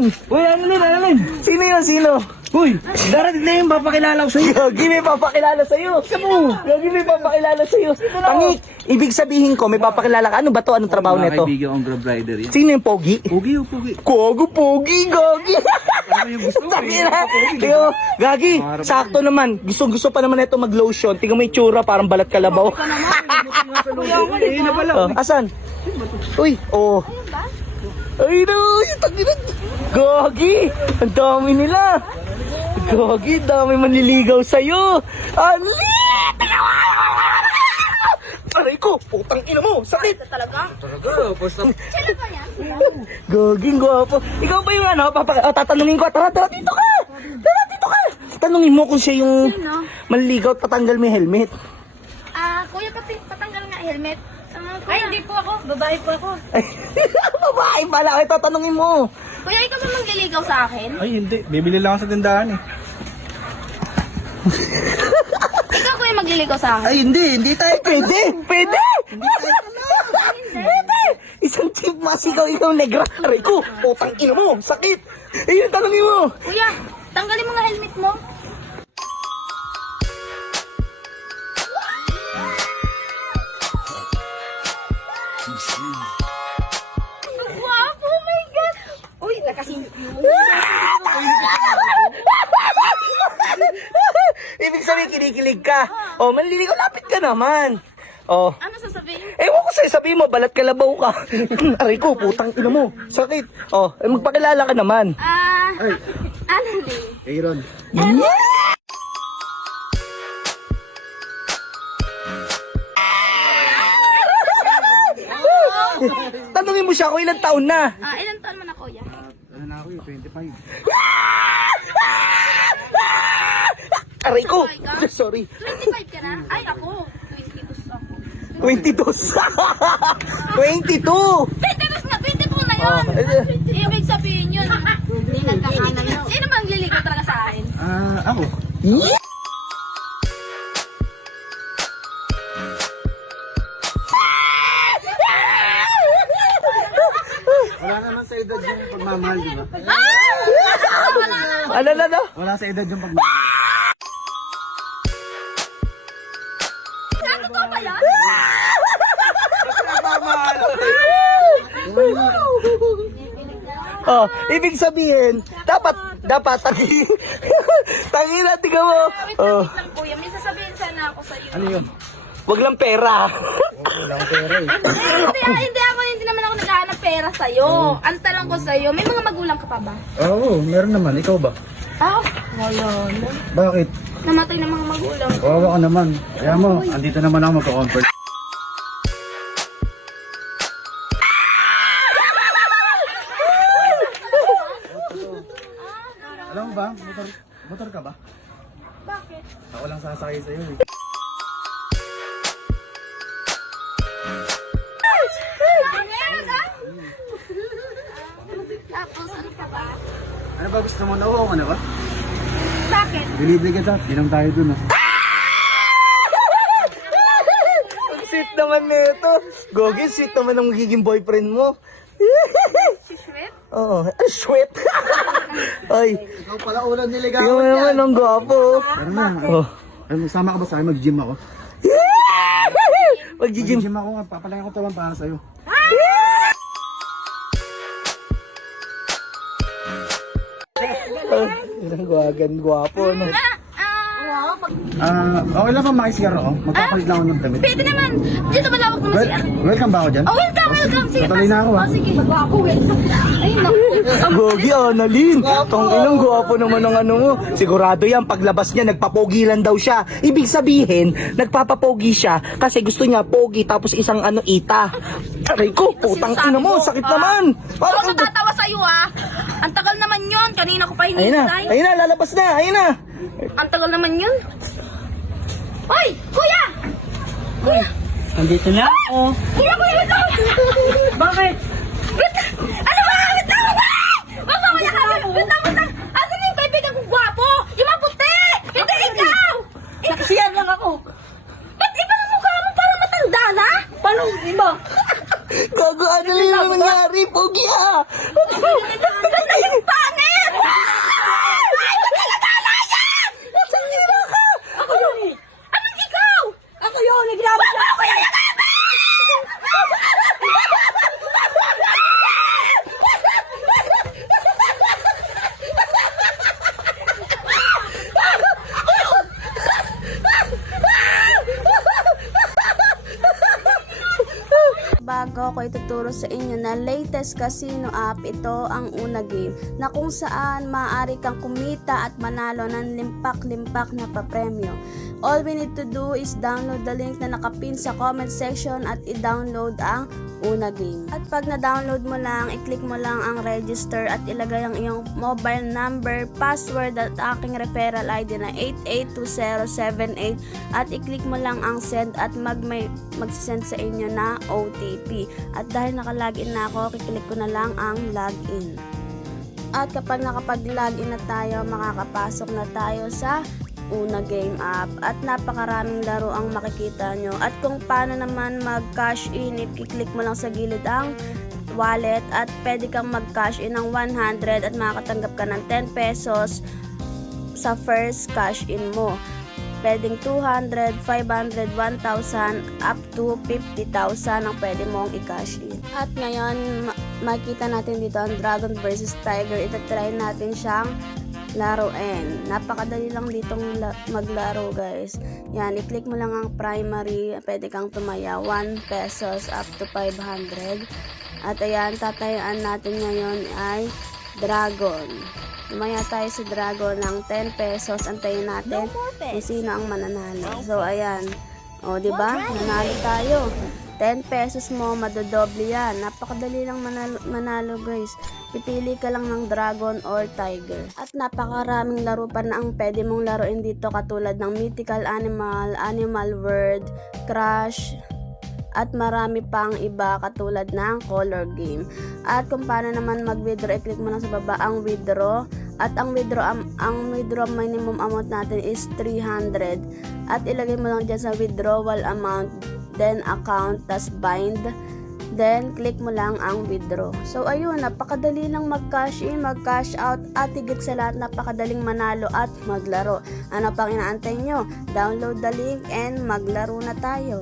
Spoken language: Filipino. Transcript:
yan? Uy, Annalyn! Sino yun? Sino? Uy, darating na yung papakilala ko sa'yo. Gagi, may papakilala sa'yo. mo? Gagi, may papakilala sa'yo. Pangik, ibig sabihin ko, may papakilala ka. Ano ba to? Anong trabaho Mga nito? kaibigan kong Grab Rider yan. Sino yung pogi? Pogi o pogi? Kogo, pogi, gagi. Ano yung gusto mo? Tangina. Yo, gagi, sakto naman. Gusto pa naman ito mag-lotion. Tingnan mo yung tsura, parang balat kalabaw. Eh, na pala. Asan? Uy, oh. Ay no, yung tangina. Gagi, ang dami nila. Gagi, dami manliligaw sa'yo. Ali! Aray ko, putang ina mo, sakit. Talaga? Basta. Kailan ba yan? Gaging gwapo. Ikaw ba yung ano, tatanungin ko. Tara, dito ka. Tara, dito ka. Tanungin mo kung siya yung Sino? manliligaw at tatanggal mo yung helmet. Kuya, patanggal nga helmet. Ay, hindi po ako. Babae po ako. Ay, babae pala. Ay, tatanungin mo. Kuya, ikaw ba mangliligaw sa akin? Ay, hindi. Bibili lang ako sa tindahan eh. Ikaw, kuya, magliligaw sa akin? Ay, hindi tayo. Pwede. Pwede. Pwede. Isang tip masigaw, ikaw negra. Aray ko, putang ina mo, sakit. Ayun, tanungin mo. Kuya, tanggalin mo nga helmet mo. Ang guwapo, oh my God! Uy, nakasimp yun. Ibig sabihin, kinikilig ka. Oh, manliligaw, lapit ka naman. Oh. Ano sasabihin? Ewan ko sa'yo, sabihin mo, balat kalabaw ka. Aray ko, putang ina mo. Sakit. Oh, magpakilala ka naman. Annalyn. Aaron. Tanungin mo siya kung ilang taon na. Ilan taon mo na, kuya? Ano na ako yung 25. Aray ko. Sabay ka? Sorry. 25 ka na? Ay, ako. 22 ako. 22. 22. 22 na, 22 na yun. Ibig sabihin yun. Hindi nagkakanan yun. Sino bang liligaw talaga sa akin? Ako. Wala naman sa edad yung pagmamahal, di ba? Ano na? Wala sa edad yung pagmamahal. Totoo ba yan? Oh, ibig sabihin, dapat tangina, tingnan mo. Oh, Wait lang, kuya. May sasabihin sana ako sa'yo. Ano yun? wag lang pera. Wala akong pera eh. Hindi naman ako naghahanap pera sa'yo. Ang tanong ko sa'yo, may mga magulang ka pa ba? Oo, meron naman. Ikaw ba? Wala na. Bakit? Namatay ng mga magulang. Kawawa ka naman. Kaya mo, andito naman ako magka-comfort. Alam mo ba, motor ka ba? Bakit? Ako lang sasakay sa'yo eh. Tapos, ano pa ba? Ano ba gusto mo? Nauho ka na ba? Bakit? Delivery kita. Inom tayo dun ah. Ang sweet naman nito. Gogi, sweet naman ang magiging boyfriend mo. Si Shwet? Oo, sweet. Ay, Ikaw pala ulan tingnan niligawan mo naman, ang gwapo. Pero na, Oh. sama ka ba sa'yo? Mag-gym ako. Mag-gym. Mag-gym ako nga. Papalayan ko tawan para sa'yo. Ang gwagan, gwapo, no? Okay lang ba makisiyar ako? Magpapalit lang ako ng damit. Pwede naman. Dito malawak naman si Welcome ba ako dyan? welcome. Sige, Tutuloy na ako, ah. sige. Ako, welcome. Ay, naku. Gogi, Annalyn. Tong ilang gwapo naman ng ano mo. Sigurado yan, paglabas niya, nagpapogi lang daw siya. Ibig sabihin, nagpapapogi siya kasi gusto niya pogi tapos isang ano ita. Aray ko, putang ina mo, sakit naman. Ako Parang, natatawa sa'yo, Ang tagal naman yun. Kanina ko pa hinihintay. ayun na, lalabas na, ayun na. Ang tagal naman yun. Hoy! Kuya! Kuya! Andito na ako. Kuya! Wait lang! Bakit? Wait lang! Ano ba? Wait lang! Wag mo kaya ka! Wait lang! Asan yung kaibigan kong gwapo? Yung maputi! Hindi ikaw! Nakasiyan lang ako. Ba't iba ang mukha mo? Parang matanda na? Paano, iba? Gago, ano yung nangyari? Pogi ah! Ganda yung pa! po ako ituturo sa inyo na latest casino app. Ito ang Una Game na kung saan maaari kang kumita at manalo ng limpak-limpak na papremyo. All we need to do is download the link na nakapin sa comment section at i-download ang Una Game. At pag na-download mo lang, i-click mo lang ang register at ilagay ang iyong mobile number, password at aking referral ID na 882078 at i-click mo lang ang send at mag-send sa inyo na OTP. At dahil nakalagin na ako, kiklik ko na lang ang login. At kapag nakapag-login na tayo, makakapasok na tayo sa Una Game app at napakaraming laro ang makikita nyo. At kung paano naman mag-cash in, i-click mo lang sa gilid ang wallet at pwede kang mag-cash in ng 100 at makakatanggap ka ng 10 pesos sa first cash in mo. Pwedeng 200, 500, 1,000 up to 50,000 ang pwede mong i-cash in. At ngayon, makikita natin dito ang Dragon vs Tiger. Itatry natin siyang laruin. Napakadali lang ditong maglaro, guys. Yan, i-click mo lang ang primary. Pwede kang tumaya 1 pesos up to 500. At ayan, tatayaan natin ngayon ay Dragon. Tumaya tayo sa Dragon ng 10 pesos. Antayin natin kung sino ang mananalo. So, ayan. O, diba? Nanalo tayo. 10 pesos mo, madodoble yan. Napakadali lang manalo, guys. Pipili ka lang ng Dragon or Tiger. At napakaraming laro pa na ang pwede mong laruin dito katulad ng Mythical Animal, Animal World, Crash, at marami pang iba katulad ng Color Game. At kung paano naman mag-withdraw, i-click mo lang sa baba ang withdraw. At ang withdraw minimum amount natin is 300. At ilagay mo lang dyan sa withdrawal amount, then account, tas bind, then click mo lang ang withdraw. So ayun, napakadali lang mag-cash in, mag-cash out, at higit sa lahat napakadaling manalo at maglaro. Ano pang inaantay nyo? Download the link and maglaro na tayo.